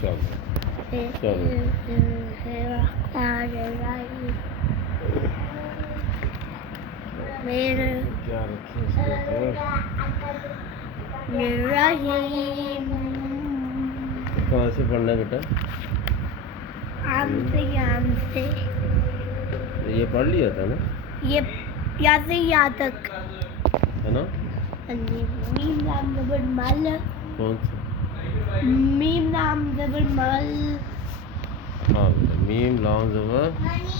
چلو چلو کیا رکھیں اس کے اوپر؟ رحیم کہاں سے پڑھنا ہے بیٹا؟ آم سے یہ پڑھ لیا تھا نا؟ یہ یا سے یا تک ہے نا؟ میم لام زبر مل، کون سا؟ میم لام زبر مل، ہاں بیٹا میم لام زبر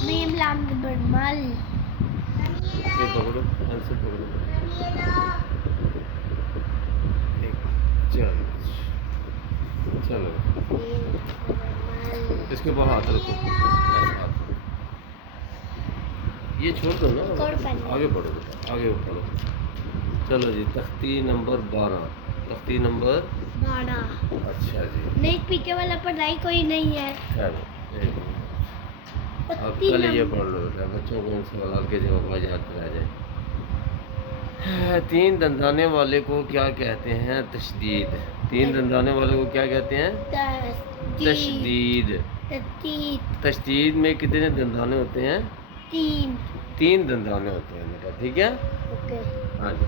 میم لام زبر مل، یہ پکڑو پینسل پکڑو چلو چلو اس کے اوپر ہاتھ رکھو ایسے ہاتھ رکھو. یہ چھوڑ دو نا آگے بڑھو بیٹا آگے بڑھو. چلو جی تختی نمبر 12 تختی نمبر 12. اچھا جی نہیں پیچھے والا پڑھائی کوئی نہیں ہے. خیر اب کل یہ پڑھ لو بیٹا بچوں کو ان سوال کے جواب آ جاتے رہ جائیں. 3 دندانے والے کو کیا کہتے ہیں؟ تشدید. 3 دندانے والے کو کیا کہتے ہیں؟ تشدید. تشدید میں کتنے دندانے ہوتے ہیں؟ 3 دندانے ہوتے ہیں بیٹا ٹھیک ہے. ہاں جی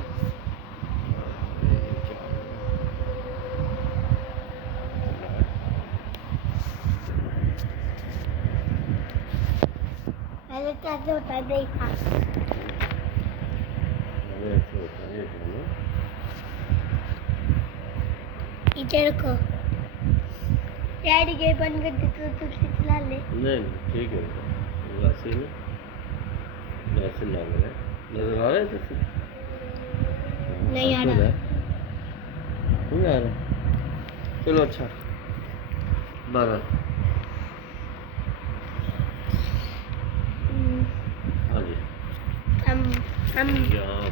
پہلے کیسے ہوتا ہے دیکھا. ایسے ہوتا ہے یہ ٹیچر کو ڈیڈی کے بن کر تو چلا لے. نہیں ٹھیک ہے بیٹا ویسے نہیں ویسے لگ رہا ہے نظر آ رہا ہے جیسے نہیں آ رہا. نہیں آ رہا. چلو اچھا 12 ہاں جی ہم یہاں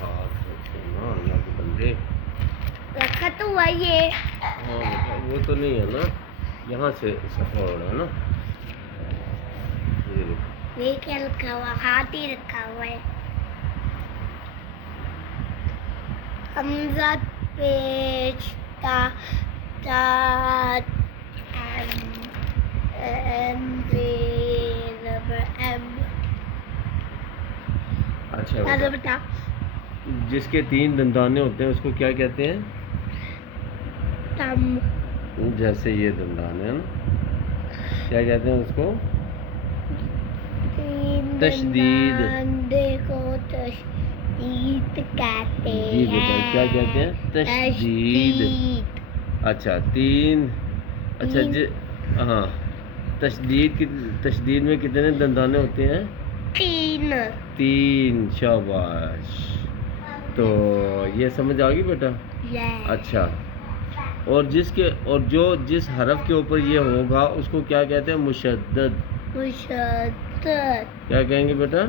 ہاتھ رکھو نا اللہ کے بندے. رکھا تو ہوا یہ. ہاں بیٹا وہ تو نہیں ہے نا یہاں سے صفا ہو رہا ہے نا. یہ دیکھو یہ کیا رکھا ہوا؟ ہاتھ ہی رکھا ہوا ہے. حمزہ پیش تا اچھا بیٹا جس کے 3 دندانے ہوتے ہیں اس کو کیا کہتے ہیں؟ تم جیسے یہ دندانے ہیں نا کیا کہتے ہیں اس کو؟ تشدید. کو تشدید کہتے ہیں. جی بیٹا کیا کہتے ہیں؟ تشدید. اچھا 3 اچھا جی ہاں تشدید میں کتنے دندانے ہوتے ہیں؟ 3. شاباش. تو یہ سمجھ آ گئی بیٹا. اچھا اور جس حرف کے اوپر یہ ہوگا اس کو کیا کہتے ہیں؟ مشدد. کیا کہیں گے بیٹا؟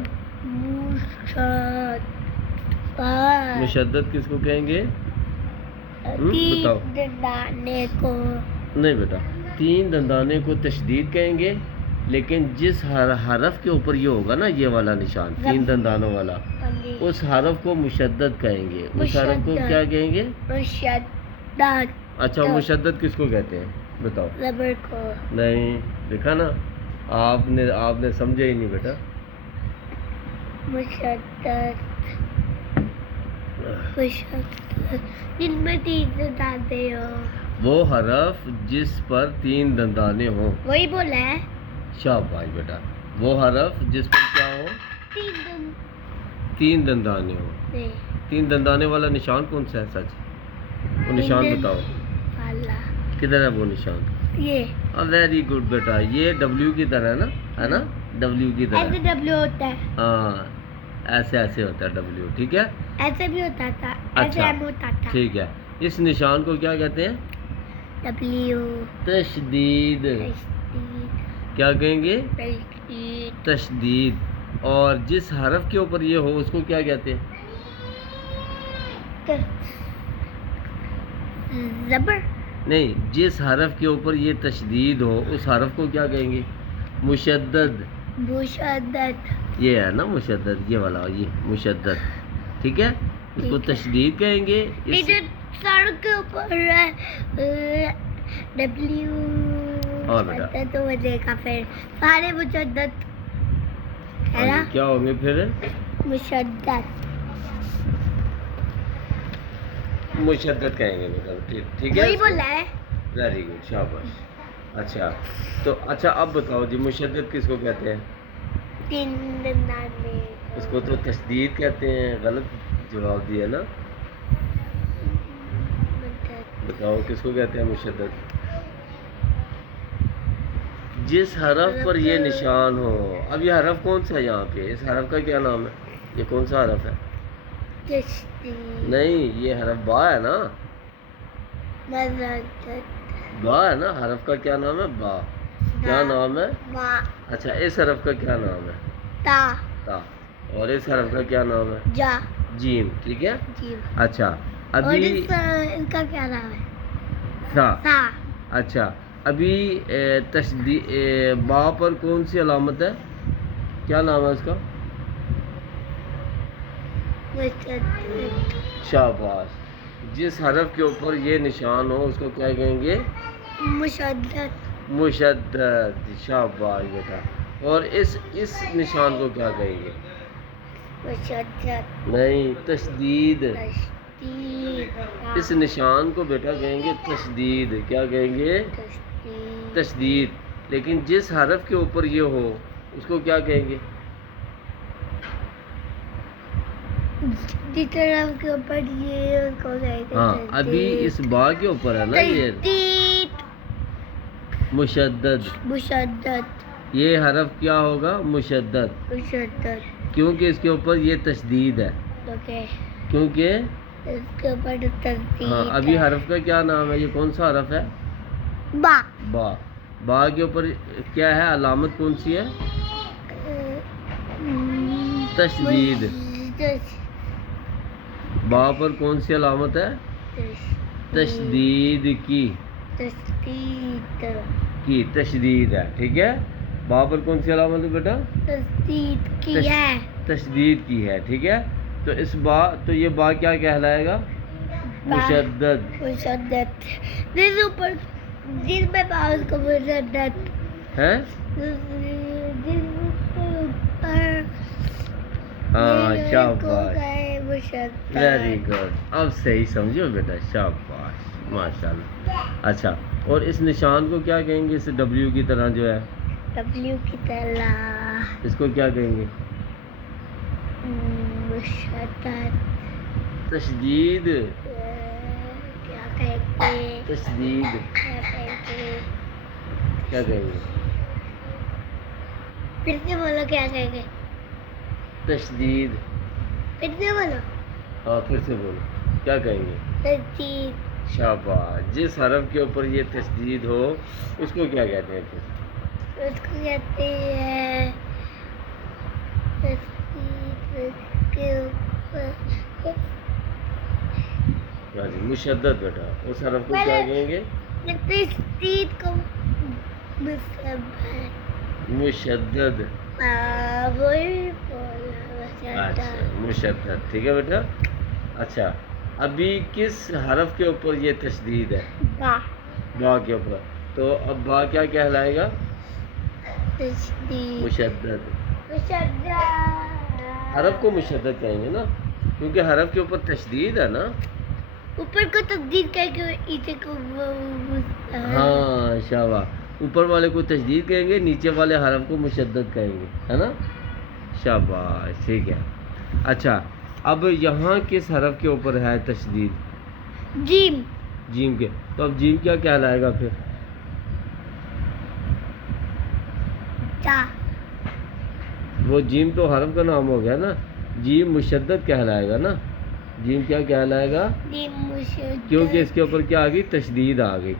مشدد کس کو کہیں گے؟ بتاؤ. دندانے کو نہیں بیٹا 3 دندانے کو تشدید کہیں گے لیکن جس حرف کے اوپر یہ ہوگا نا یہ والا نشان 3 دندانوں والا اس حرف کو مشدد کہیں گے. اس حرف کو کیا کہیں گے؟ مشدد. اچھا مشدد کس کو کہتے ہیں بتاؤ؟ زبر کو. نہیں دیکھا نا آپ نے سمجھا ہی نہیں بیٹا. مشدد جن میں 3 دندانے ہو وہ حرف جس پر 3 دندانے ہوں. وہی بولا ہے. شاباش بیٹا وہ حرف جس پر کیا ہو؟ 3 دندانے ہوں. 3 دندانے والا نشان کون سا ہے؟ سچ وہ نشان بتاؤ کدھر ہے وہ نشان؟ یہ ویری گڈ بیٹا یہ ڈبلیو کی طرح ہے نا ڈبلیو کی طرح. ایسے ڈبلیو ہوتا ہے. ہاں ایسے ہوتا ہے ڈبلیو ٹھیک ہے. ایسے بھی ہوتا تھا. ایسے ایم ہوتا تھا. ٹھیک ہے اس نشان کو کیا کہتے ہیں؟ ڈبلیو. تشدید. کیا کہیں گے؟ تشدید. اور جس حرف کے اوپر یہ ہو اس کو کیا کہتے ہیں؟ زبر. نہیں جس حرف کے اوپر یہ تشدید ہو اس حرف کو کیا کہیں گے؟ مشدد. یہ ہے نا مشدد یہ والا یہ مشدد ٹھیک ہے اس کو تشدید کہیں گے. سر کے اوپر ہے ڈبلیو ہاں بیٹا مشدد تو مجھے کا پھر سارے مشدد ہے نا کیا ہوں گے پھر مشدد مشدد کہیں گے بیٹا ٹھیک ہے وہی بولا ہے ویری گڈ شاباش اچھا تو اچھا اب بتاؤ جی مشدد کس کو کہتے ہیں تین دندانے اس کو تو تشدید کہتے ہیں غلط جواب دیا نا بتاؤ کس کو کہتے ہیں مشدد جس حرف پر یہ نشان ہو اب یہ حرف کون سا ہے یہاں پہ اس حرف کا کیا نام ہے یہ کون سا حرف ہے تشدید نہیں یہ حرف با ہے نا مشدد با ہے نا حرف کا کیا نام ہے با کیا نام ہے با اچھا اس حرف کا کیا نام ہے تا تا اور اس حرف کا کیا نام ہے جا جیم ٹھیک ہے جی اچھا اور ابھی اس کا کیا نام ہے تا تا اچھا ابھی تشدید با پر کون سی علامت ہے کیا نام ہے اس کا مشدد شاباش جس حرف کے اوپر یہ نشان ہو اس کو کیا کہیں گے مشدد مشدد شاباش بیٹا اور اس نشان کو کیا کہیں گے مشدد نہیں تشدید تشدید اس نشان کو بیٹا کہیں گے تشدید کیا کہیں گے تشدید تشدید لیکن جس حرف کے اوپر یہ ہو اس کو کیا کہیں گے جس طرف کے اوپر یہ اس کو کہتے ہیں ہاں ابھی اس با کے اوپر ہے نا یہ تشدید مشدد مشدد یہ حرف کیا ہوگا مشدد مشدد کیونکہ اس کے اوپر یہ تشدید ہے اوکے کیونکہ اس کے اوپر تشدید ہاں ابھی حرف کا کیا نام ہے یہ کون سا حرف ہے با با با کے اوپر کیا ہے علامت کون سی ہے تشدید با پر کون سی علامت ہے تشدید کی تشدید ہے ٹھیک ہے با پر کون سی علامت ہے بیٹا تشدید کی ہے تشدید کی ہے ٹھیک ہے تو اس با تو یہ با کیا کہلائے گا مشدد مشدد جس اوپر جس میں با اس کو مشدد ہے جس کے اوپر ہاں کو شاباش گئے مشدد ویری گڈ اب صحیح سمجھو بیٹا شاباش ماشاء اللہ اچھا اور اس نشان کو کیا کہیں گے اس ڈبلیو کی طرح جو ہے ڈبلیو کی طرح اس کو کیا کہیں گے مشدد تشدید کیا کہتے ہیں تشدید کیا کہتے ہیں کیا کہیں گے پھر سے بولو کیا کہیں گے تشدید پھر سے بولو ہاں پھر سے بولو کیا کہیں گے تشدید شاباش جس حرف کے اوپر یہ تشدید ہو اس کو کیا کہتے ہیں پھر اس کو کہتے ہیں تشدید کے اوپر ہاں جی مشدد بیٹا اس حرف کو کیا کہیں گے تشدید کو مشدد وہی بولا اچھا مشدد ٹھیک ہے بیٹا اچھا ابھی کس حرف کے اوپر یہ تشدید ہے با با کے اوپر تو اب با کیا کہلائے گا تشدید مشدد مشدد حرف کو مشدد کہیں گے نا کیونکہ حرف کے اوپر تشدید ہے نا اوپر کو تشدید کہہ کے نیچے کو ہاں شاباش اوپر والے کو تشدید کہیں گے نیچے والے حرف کو مشدد کہیں گے ہے نا شاباش ٹھیک ہے اچھا اب یہاں کس حرف کے اوپر ہے تشدید جیم جیم کے تو اب جیم کیا کہلائے گا پھر تا وہ جیم تو حرف کا نام ہو گیا نا جیم مشدد کہلائے گا نا جیم کیا کہلائے گا جیم مشدد کیونکہ اس کے اوپر کیا آ گئی تشدید آ گئی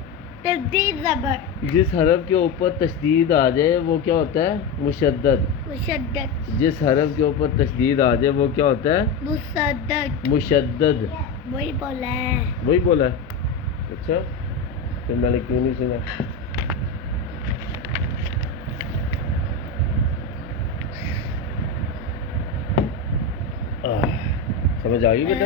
تشدید زبر جس حرف کے اوپر تشدید آ جائے وہ کیا ہوتا ہے مشدد مشدد جس حرف کے اوپر تشدید آ جائے وہ کیا ہوتا ہے مشدد مشدد وہی بولا ہے وہی بولا ہے اچھا پھر میں نے کیوں نہیں سنا سمجھ آ گئی بیٹا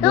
2